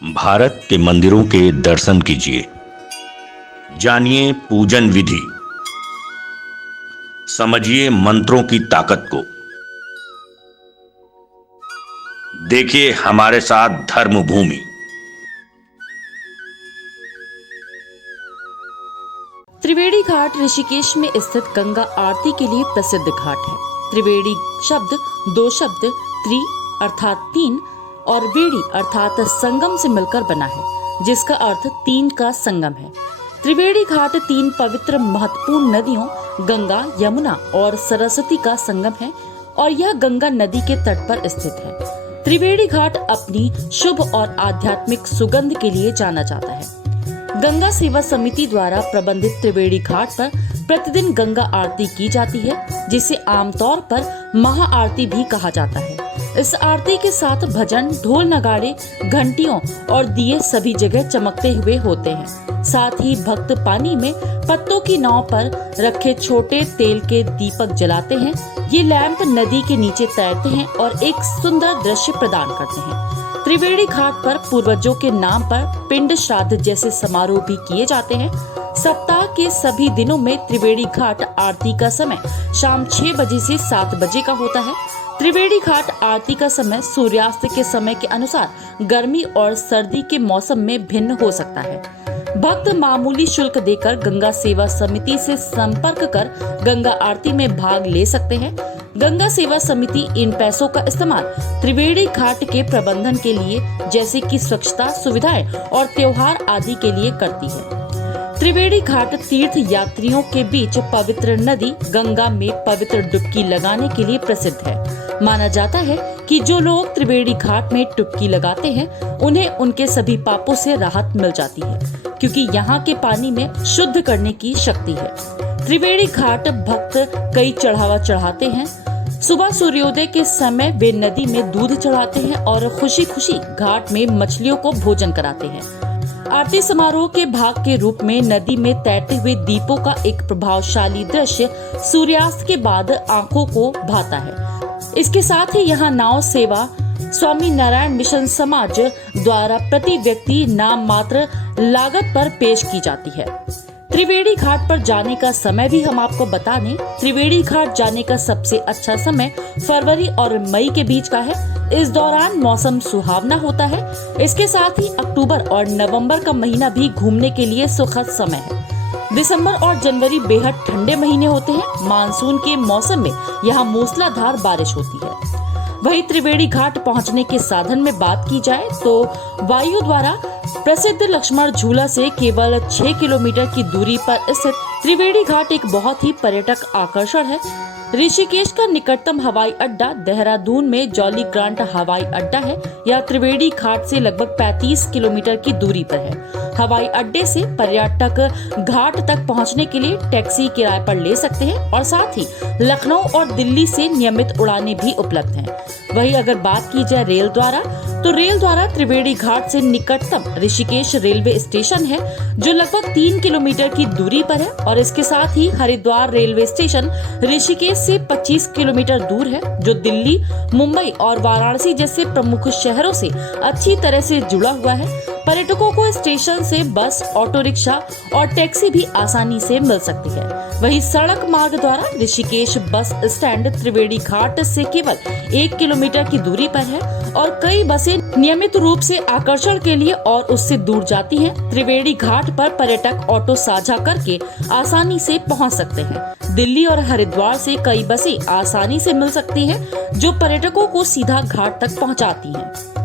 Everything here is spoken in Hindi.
भारत के मंदिरों के दर्शन कीजिए, जानिए पूजन विधि, समझिए मंत्रों की ताकत को। देखिए हमारे साथ धर्म भूमि। त्रिवेणी घाट ऋषिकेश में स्थित गंगा आरती के लिए प्रसिद्ध घाट है। त्रिवेणी शब्द दो शब्द त्रि अर्थात तीन और वेणी अर्थात संगम से मिलकर बना है, जिसका अर्थ तीन का संगम है। त्रिवेणी घाट तीन पवित्र महत्वपूर्ण नदियों गंगा, यमुना और सरस्वती का संगम है और यह गंगा नदी के तट पर स्थित है। त्रिवेणी घाट अपनी शुभ और आध्यात्मिक सुगंध के लिए जाना जाता है। गंगा सेवा समिति द्वारा प्रबंधित त्रिवेणी घाट पर प्रतिदिन गंगा आरती की जाती है, जिसे आमतौर पर महा आरती भी कहा जाता है। इस आरती के साथ भजन, ढोल नगाड़े, घंटियों और दिए सभी जगह चमकते हुए होते हैं। साथ ही भक्त पानी में पत्तों की नाव पर रखे छोटे तेल के दीपक जलाते हैं। ये लैंप नदी के नीचे तैरते हैं और एक सुंदर दृश्य प्रदान करते हैं। त्रिवेणी घाट पर पूर्वजों के नाम पर पिंड श्राद्ध जैसे समारोह भी किए जाते हैं। सप्ताह के सभी दिनों में त्रिवेणी घाट आरती का समय शाम 6 बजे से 7 बजे का होता है। त्रिवेणी घाट आरती का समय सूर्यास्त के समय के अनुसार गर्मी और सर्दी के मौसम में भिन्न हो सकता है। भक्त मामूली शुल्क देकर गंगा सेवा समिति से संपर्क कर गंगा आरती में भाग ले सकते हैं। गंगा सेवा समिति इन पैसों का इस्तेमाल त्रिवेणी घाट के प्रबंधन के लिए, जैसे कि स्वच्छता, सुविधाएं और त्योहार आदि के लिए करती है। त्रिवेणी घाट तीर्थ यात्रियों के बीच पवित्र नदी गंगा में पवित्र डुबकी लगाने के लिए प्रसिद्ध है। माना जाता है कि जो लोग त्रिवेणी घाट में डुबकी लगाते हैं, उन्हें उनके सभी पापों से राहत मिल जाती है, क्योंकि यहाँ के पानी में शुद्ध करने की शक्ति है। त्रिवेणी घाट भक्त कई चढ़ावा चढ़ाते हैं। सुबह सूर्योदय के समय वे नदी में दूध चढ़ाते हैं और खुशी खुशी घाट में मछलियों को भोजन कराते हैं। आरती समारोह के भाग के रूप में नदी में तैरते हुए दीपों का एक प्रभावशाली दृश्य सूर्यास्त के बाद आंखों को भाता है। इसके साथ ही यहाँ नाव सेवा स्वामी नारायण मिशन समाज द्वारा प्रति व्यक्ति नाम मात्र लागत पर पेश की जाती है। त्रिवेणी घाट पर जाने का समय भी हम आपको बता दें। त्रिवेणी घाट जाने का सबसे अच्छा समय फरवरी और मई के बीच का है। इस दौरान मौसम सुहावना होता है। इसके साथ ही अक्टूबर और नवंबर का महीना भी घूमने के लिए सुखद समय है। दिसंबर और जनवरी बेहद ठंडे महीने होते हैं। मानसून के मौसम में यहाँ मूसलाधार बारिश होती है। वहीं त्रिवेणी घाट पहुँचने के साधन में बात की जाए तो वायु द्वारा प्रसिद्ध लक्ष्मण झूला से केवल 6 किलोमीटर की दूरी पर स्थित त्रिवेणी घाट एक बहुत ही पर्यटक आकर्षण है। ऋषिकेश का निकटतम हवाई अड्डा देहरादून में जॉली ग्रांट हवाई अड्डा है। यह त्रिवेणी घाट से लगभग 35 किलोमीटर की दूरी पर है। हवाई अड्डे से पर्यटक घाट तक पहुंचने के लिए टैक्सी किराए पर ले सकते हैं और साथ ही लखनऊ और दिल्ली से नियमित उड़ानें भी उपलब्ध हैं। वहीं अगर बात की जाए रेल द्वारा, तो रेल द्वारा त्रिवेणी घाट से निकटतम ऋषिकेश रेलवे स्टेशन है, जो लगभग 3 किलोमीटर की दूरी पर है और इसके साथ ही हरिद्वार रेलवे स्टेशन ऋषिकेश से 25 किलोमीटर दूर है, जो दिल्ली, मुंबई और वाराणसी जैसे प्रमुख शहरों से अच्छी तरह से जुड़ा हुआ है। पर्यटकों को स्टेशन से बस, ऑटो रिक्शा और टैक्सी भी आसानी से मिल सकती है। वहीं सड़क मार्ग द्वारा ऋषिकेश बस स्टैंड त्रिवेणी घाट से केवल 1 किलोमीटर की दूरी पर है और कई बसें नियमित रूप से आकर्षण के लिए और उससे दूर जाती हैं। त्रिवेणी घाट पर पर्यटक ऑटो साझा करके आसानी से पहुंच सकते हैं। दिल्ली और हरिद्वार से कई बसें आसानी से मिल सकती हैं, जो पर्यटकों को सीधा घाट तक पहुंचाती हैं।